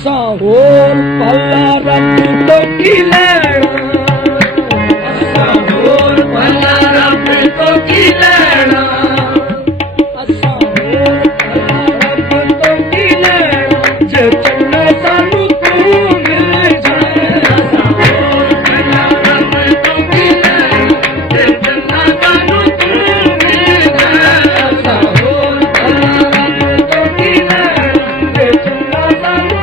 ਅਸਾਂ ਹੋਰ ਭਲਾ ਰੱਬ ਤੋਂ ਕੀ ਲੈਣਾ, ਅਸਾਂ ਹੋਰ ਭਲਾ ਰੱਬ ਤੋਂ ਕੀ ਲੈਣਾ, ਅਸਾਂ ਹੋਰ ਭਲਾ ਰੱਬ ਤੋਂ ਕੀ ਲੈਣਾ, ਜੇ ਚੰਗਾ ਸਾਨੂੰ ਤੂੰ ਮਿਲ ਜਾਏ, ਅਸਾਂ ਹੋਰ ਭਲਾ ਰੱਬ ਤੋਂ ਕੀ ਲੈਣਾ, ਜੇ ਚੰਗਾ ਸਾਨੂੰ ਤੂੰ ਮਿਲ ਜਾਏ, ਅਸਾਂ ਹੋਰ ਭਲਾ ਰੱਬ ਤੋਂ ਕੀ ਲੈਣਾ, ਜੇ ਚੰਗਾ ਸਾਨੂੰ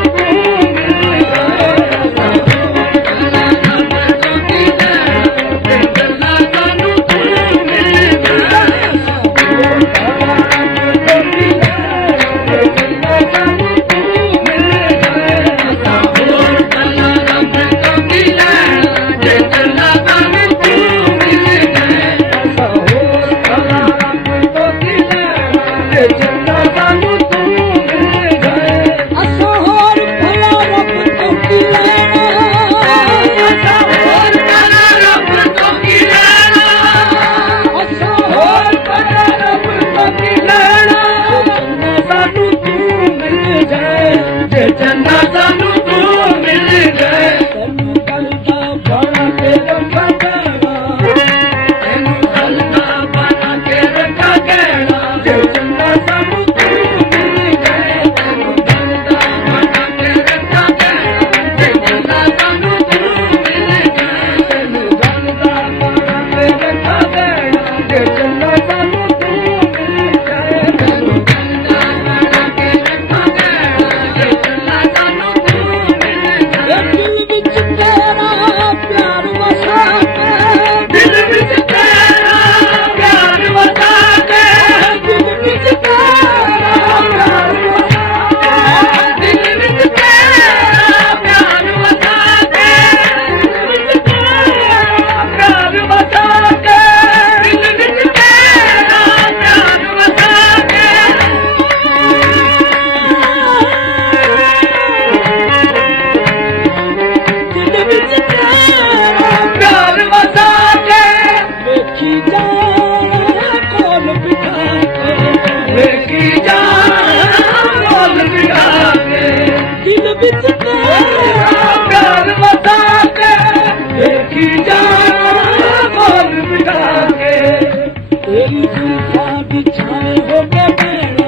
ਚੰਗਾ ਸਾਨੂੰ ਤੂੰ ਮਿਲ ਜਾਏ, ਤੈਨੂੰ ਗੱਲ ਦਾ ਬਣਾ ਕੇ ਰੱਖਾ ਕਹਿਣਾ, ਤੈਨੂੰ ਗੱਲ ਦਾ ਬਣਾ ਕੇ ਰੱਖਾ ਕਹਿਣਾ, ਜੇ ਚੰਗਾ ਸਾਨੂੰ ਤੂੰ ਮਿਲ ਜਾਏ, ਤੈਨੂੰ ਗੱਲ ਦਾ ਬਣਾ ਕੇ ਰੱਖਾ ਕਹਿਣਾ, ਜੇ ਚੰਗਾ ਸਾਨੂੰ ਤੂੰ ਮਿਲ ਜਾਏ, ਤੈਨੂੰ ਗੱਲ ਦਾ ਬਣਾ ਕੇ ਰੱਖਾ ਕਹਿਣਾ, ਜੇ ਚੰਗਾ ਸਾਨੂੰ ਤੂੰ ਮਿਲ ਜਾਏ, ਤੈਨੂੰ ਗੱਲ ਦਾ ਬਣਾ ਕੇ ਰੱਖਾ ਕਹਿਣਾ, ਜੇ ਚੰਗਾ ਸਾਨੂੰ ਤੂੰ ਮਿਲ ਜਾਏ, ਦਿਲ ਵਿੱਚ ਤੇਰਾ ਪਿਆਰ ਵਸਾ ਕੇ, ਦਿਲ ਵਿੱਚ ਤੇਰਾ ਪਿਆਰ ਵਸਾ ਕੇ, ਦਿਲ ਵਿੱਚ ਤੇਰਾ ਪਿਆਰ ਵਸਾ ਕੇ, ਦਿਲ ਵਿੱਚ ਤੇਰਾ ਪਿਆਰ ਵਸਾ ਕੇ, ਦਿਲ ਵਿੱਚ ਤੇਰਾ ਪਿਆਰ ਵਸਾ ਕੇ, ਦਿਲ ਵਿੱਚ ਤੇਰਾ ਪਿਆਰ ਵਸਾ ਕੇ, ਦਿਲ ਵਿੱਚ ਤੇਰਾ ਪਿਆਰ ਵਸਾ ਕੇ, ਵੇਖੀ ਜਾਣਾ ਕੋਲ ਬਿਠਾ ਕੇ, ਵੇਖੀ ਜਾਣਾ ਕੋਲ ਬਿਠਾ ਕੇ, ਦਿਲ ਵਿੱਚ ਤੇਰਾ ਪਿਆਰ ਵਸਾ ਕੇ, ਵੇਖੀ ਜਾਣਾ ਕੋਲ ਬਿਠਾ ਕੇ, ਤੇਰੀ ਜ਼ੁਲਫਾਂ ਦੀ ਛਾਵੇਂ ਹੋ ਕੇ ਬਹਿਣਾ,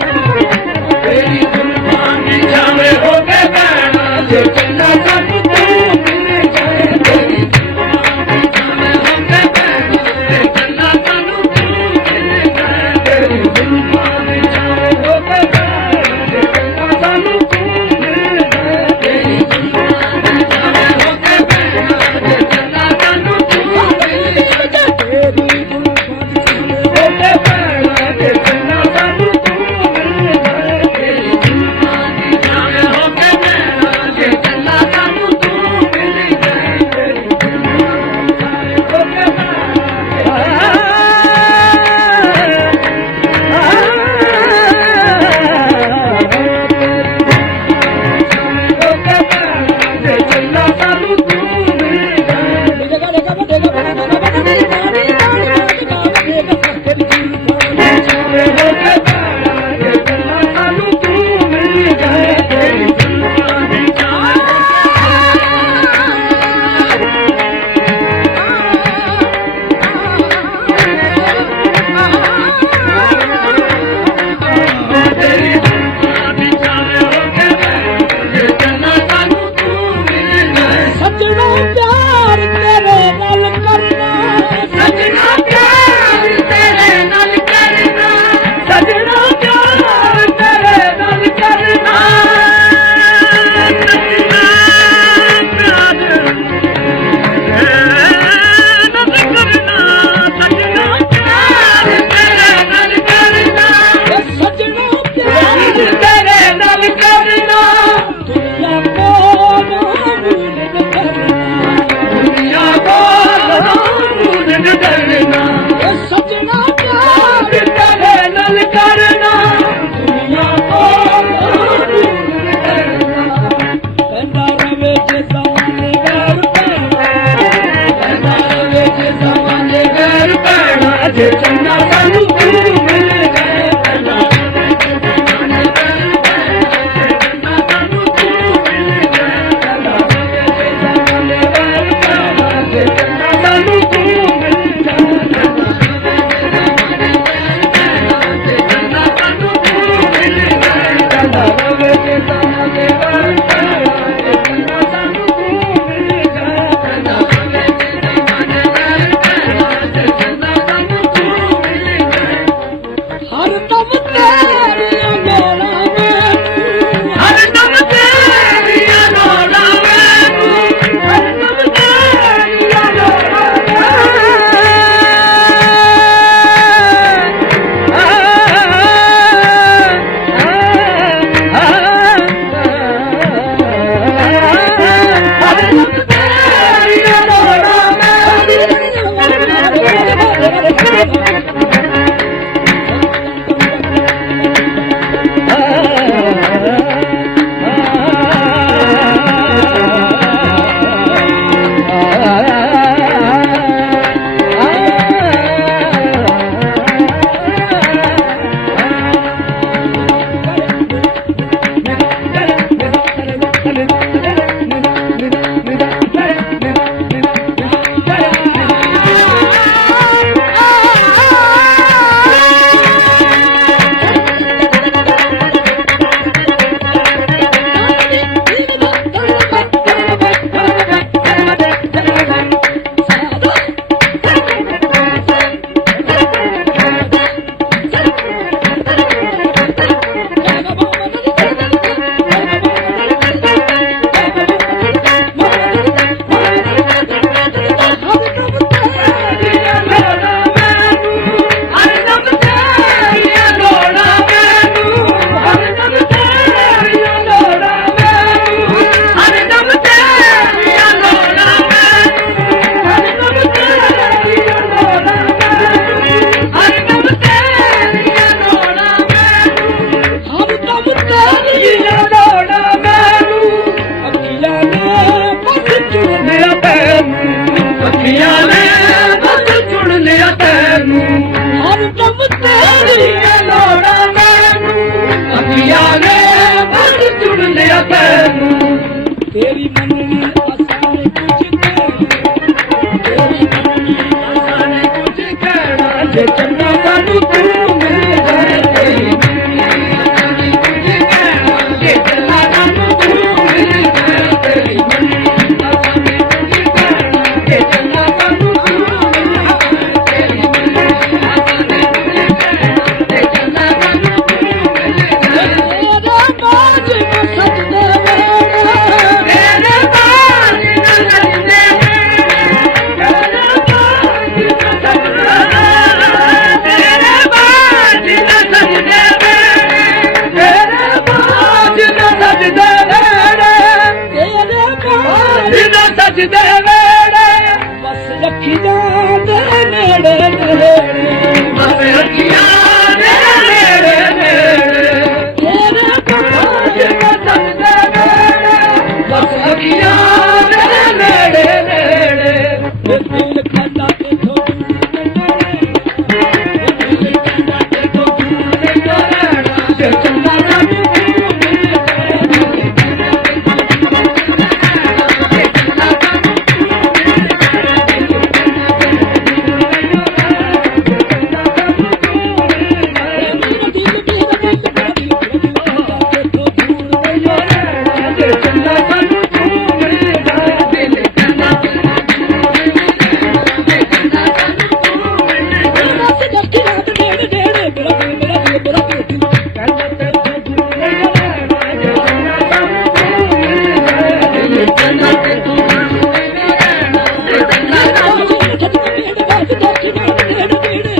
ਤੇਰੀ ਜ਼ੁਲਫਾਂ ਦੀ ਛਾਵੇਂ ਹੋ ਕੇ ਬਹਿਣਾ, ਜੇ ਚੰਗਾ ਸਾਨੂੰ ਤੂੰ ਮਿਲ ਜਾਏ, ਤੇਰੀ ਜ਼ੁਲਫਾਂ ਦੀ ਛਾਵੇਂ ਹੋ ਕੇ ਬਹਿਣਾ, ਜੇ ਚੰਗਾ ਸਾਨੂੰ ਤੂੰ ਮਿਲ ਜਾਏ, ਤੇਰੀ ਜ਼ੁਲਫਾਂ ਦੀ ਛਾਵੇਂ ਹੋ ਕੇ ਬਹਿਣਾ, ਜੇ ਚੰਗਾ ਸਾਨੂੰ ਤੂੰ ਮਿਲ ਜਾਏ, ਤੇਰੀ ਜ਼ੁਲਫਾਂ ਦੀ ਛਾਵੇਂ ਹੋ ਕੇ ਬਹਿਣਾ, ਜੇ ਚੰਗਾ ਸਾਨੂੰ ਤੂੰ ਮਿਲ ਜਾਏ, ਤੇਰੀ ਜ਼ੁਲਫਾਂ ਦੀ ਛਾਵੇਂ ਹੋ ਕੇ ਬਹਿਣਾ, ਜੇ ਚੰਗਾ ਸਾਨੂੰ ਤੂੰ ਮਿਲ ਜਾਏ, ਤੇਰੀ ਜ਼ੁਲਫਾਂ ਦੀ ਛਾਵੇਂ ਹੋ ਕੇ ਬਹਿਣਾ, ਜੇ ਰੱਬਾ ਨੇ ਬਸ ਚੁਣ ਲਿਆ ਤੈਨੂੰ ਤੇਰੀ ਮੰਨਣੀ ਆਸਾਂ ਨੇ ਕੁਝ ਕਹਿਣਾ ਜੇ ਚੰਗਾ ਸਾਨੂੰ ਤੂੰ ਮਿਲ ਜਾਏ ਤੇਰੀ ਮੰਨੀ ਕੁਝ ਕਹਿਣਾ ਜੇ ਚੰਗਾ ਸਾਨੂੰ ਤੂੰ ਮਿਲ ਜਾਏ ਤੇਰੀ ਮੰਨੀ ਕੁਝ ਕਹਿਣਾ ਜੇ ਚੰਗਾ ਸਾਨੂੰ ਤੂੰ ਮਿਲ ਜਾਏ ਤੇਰੀ ਮੰਨੀ ਕੁਝ ਕਹਿਣਾ ਜੇ ਚੰਗਾ ਸਾਨੂੰ ਤੂੰ ਮਿਲ ਜਾਏ ਤੇਰੇ ਬਾਝ ਨੂੰ ਸਜਦੇ ਤੇਰੇ ਬਾਝ ਨਾ ਸਜਦੇ ਤੇਰੇ ਬਾਝ ਨਾ ਸਜਦੇ ਤੇਰੇ ਬਾਝ ਨਾ ਸਜਦੇ ਤੇਰੇ ਬਾਝ ਨਾ ਸਜਦੇ ਤੇਰੇ ਬਾਝ ਨਾ ਸਜਦੇ ਵੇੜੇ ਬਸ ਰੱਖੀ ਜਾਂਦੇ ਨੇੜੇ ਨੇੜੇ ਬਸ ਅੱਖੀਆਂ ਦੇ ਨੇੜੇ ਨੇੜੇ ਤੇਰੇ ਬਾਝ ਨਾ ਸਜਦੇ ਵੇੜੇ ਬਸ ਅੱਖੀਆਂ ਦੇ ਨੇੜੇ ਨੇੜੇ ਦਿਲ ਖਾਦਾ ਤੇ ਜੇ ਚੰਗਾ ਸਾਨੂੰ ਤੂੰ ਮਿਲ ਜੇ ਚੰਗਾ ਸਾਨੂੰ ਤੂੰ ਮਿਲ ਜਾਏ ਦਿਲ ਕਹਿੰਦਾ ਜੇ ਚੰਗਾ ਸਾਨੂੰ ਤੂੰ ਮਿਲ ਜਾਏ ਬਸ ਰੱਖੀ ਰਾਤ ਨੇੜੇ ਨੇੜੇ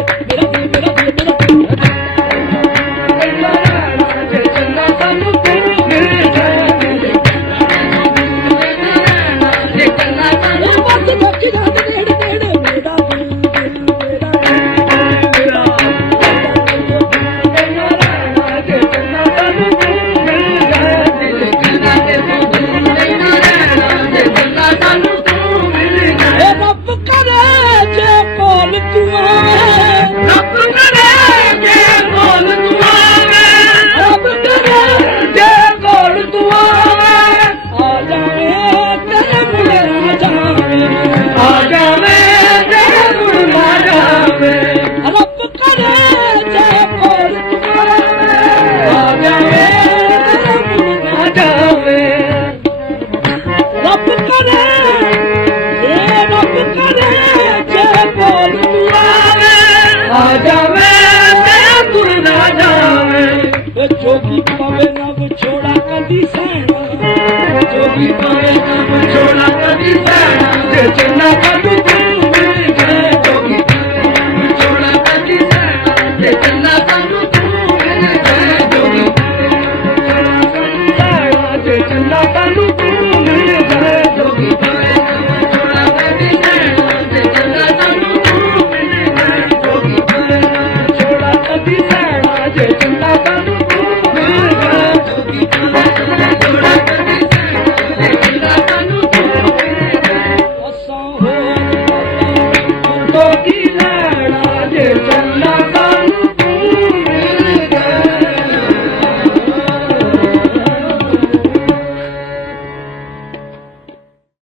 ਮੇਰਾ ਦਿਲ ਕਹਿੰਦਾ ਤੈਨੂੰ ਦੂਰ ਨਹੀਂ ਰਹਿਣਾ ਜੇ ਚੰਗਾ ਸਾਨੂੰ ਤੂੰ ਮਿਲ ਜਾਏ ਦਿਲ ਕਹਿੰਦਾ ਤੈਨੂੰ ਦੂਰ ਨਹੀਂ ਰਹਿਣਾ ਜੇ ਚੰਗਾ ਸਾਨੂੰ ਜੇ ਚੰਗਾ ਸਾਨੂੰ ਤੂੰ ਮਿਲ ਜਾਏ ਦਿਲ ਜੇ ਚੰਗਾ ਸਾਨੂੰ ਜੇ ਚੰਗਾ ਸਾਨੂੰ ਤੂੰ ਮਿਲ ਜਾਏ ਦਿਲ ਕਹਿੰਦਾ ਤੈਨੂੰ ਦੂਰ ਨਹੀਂ ਰਹਿਣਾ ਜੇ ਚੰਗਾ ਸਾਨੂੰ ਤੂੰ ਮਿਲ ਜਾਏ ਰੱਬ ਕਰੇ ਜੇ ਕੋਲ ਤੂੰ ਆਵੇਂ ਰੱਬ ਕਰੇ ਜੇ ਕੋਲ ਤੂੰ ਆਵੇਂ ਰੱਬ ਕਰੇ ਜੇ ਕੋਲ ਤੂੰ ਆਵੇਂ ਆ ਜਾਵੇ ਤੇਰੇ ਮੁੰਡੇ ਆ ਜਾਵੇ ਆ ਜਾਵੇਂ ਤੇ ਮੁੜ ਨਾ ਜਾਵੇਂ ਰੱਬ ਕਰੇ ਜੇ ਕੋਲ ਤੂੰ ਆਵੇਂ ਆ ਜਾਵੇਂ ਤੇ ਮੁੜ ਨਾ ਜਾਵੇਂ ਰੱਬ ਕਰੇ ਜੇ ਕੋਲ ਤੂੰ ਆ ਜਾਵੇਂ ਤੇ ਤੁਰ ਨਾ ਜਾਵੇਂ ਵੇ ਜੋਗੀ ਪਵੇ ਨਾ ਵਿਛੋੜਾ ਕਦੀ ਸਹਿਣਾ ਜੋਗੀ ਪਾਏ ਨਾ ਵਿਛੋੜਾ ਕਦੀ ਸਹਿਣਾ ਜੇ ਚੰਨਾ